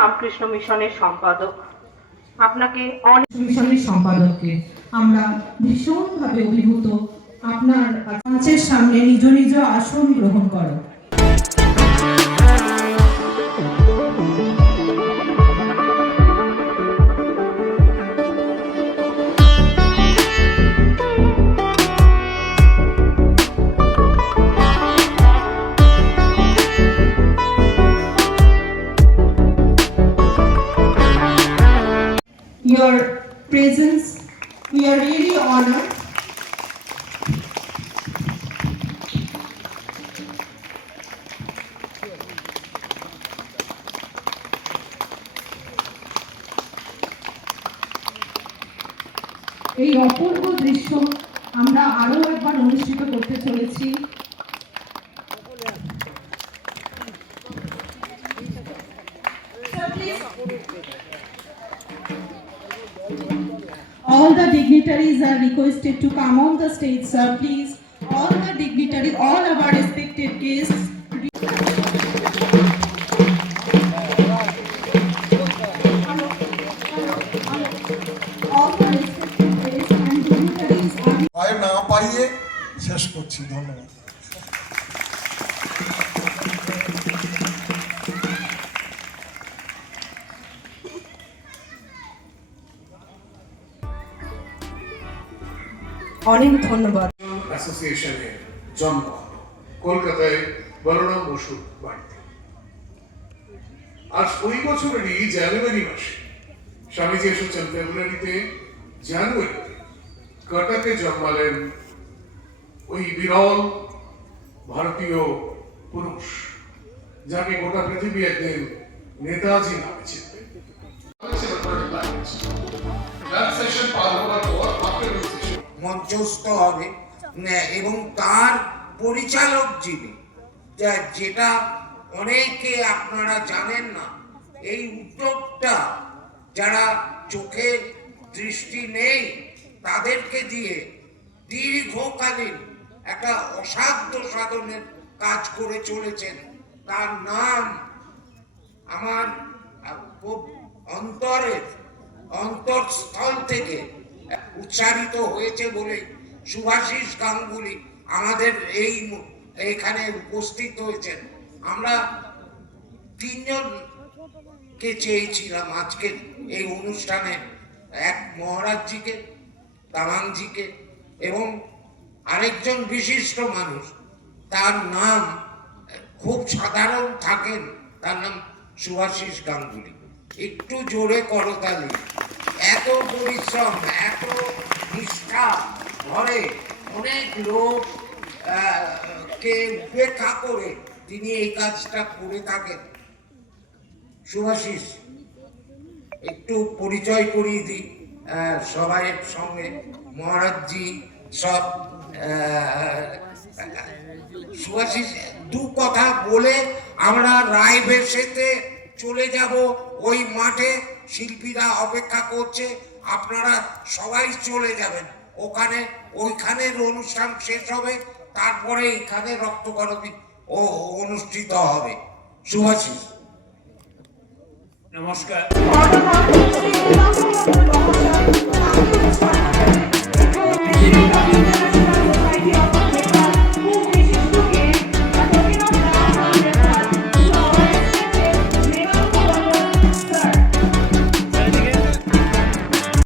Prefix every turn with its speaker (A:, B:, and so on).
A: রামকৃষ্ণ মিশনের সম্পাদক। আপনাকে অনেক
B: মিশনের সম্পাদককে আমরা ভীষণভাবে অভিভূত। আপনার কাছের সামনে নিজ নিজ আসন গ্রহণ করো। Your presence, we are really honored. এই অপূর্ব দৃশ্য আমরা আরও একবার অনুষ্ঠিত করতে চলেছি All dignitaries are requested to come on the stage, sir, please. All the dignitaries, all of our respected guests.
C: শেষ করছি ধন্যবাদ
B: অনেক ধন্যবাদ।
D: অ্যাসোসিয়েশনের জন্ম, কলকাতায় বলরাম বসুর বাড়িতে। আর ওই বছরেরই জানুয়ারি মাসে স্বামীজি এসেছেন ফেব্রুয়ারিতে, জানুয়ারিতে কটকে জন্মালেন ওই বিরল ভারতীয় পুরুষ, যাকে গোটা পৃথিবী একদিন নেতাজি নামে চিনবে
E: মঞ্চস্থ হবে। এবং তার পরিচালক যিনি যেটা অনেকে আপনারা জানেন না, এই উদ্যোগটা যারা চোখে দৃষ্টি নেই, তাদেরকে দিয়ে দীর্ঘকালীন একটা অসাধ্য সাধনের কাজ করে চলেছেন। তার নাম আমার অন্তরের অন্তরস্থল থেকে উচ্চারিত হয়েছে বলে সুভাষিস গাঙ্গুলি আমাদের এই এখানে উপস্থিত হয়েছেন। আমরা তিনজন কে চেয়েছিলাম আজকের এই অনুষ্ঠানে, এক মহারাজজিকে তামাংজিকে এবং আরেকজন বিশিষ্ট মানুষ। তার নাম খুব সাধারণ থাকেন, তার নাম সুভাষিস গাঙ্গুলি। একটু জোরে করতালি এত পরিশ্রম, এত নিষ্ঠা ঘরে অনেক লোক কে উপেক্ষা করে তিনি এই কাজটা করে থাকেন। সুভাষিস একটু পরিচয় করিয়ে দিই সবাইয়ের সঙ্গে। মহারাজজি সব সুভাষিস দু কথা বলে আমরা রায় বেশেতে চলে যাব ওই মাঠে। শিল্পীরা অপেক্ষা করছে আপনারা সবাই চলে যাবেন। ওখানে ওইখানের অনুষ্ঠান শেষ হবে তারপরে এখানে রক্তকরবী ও অনুষ্ঠিত হবে। শুভাশিস।
F: নমস্কার।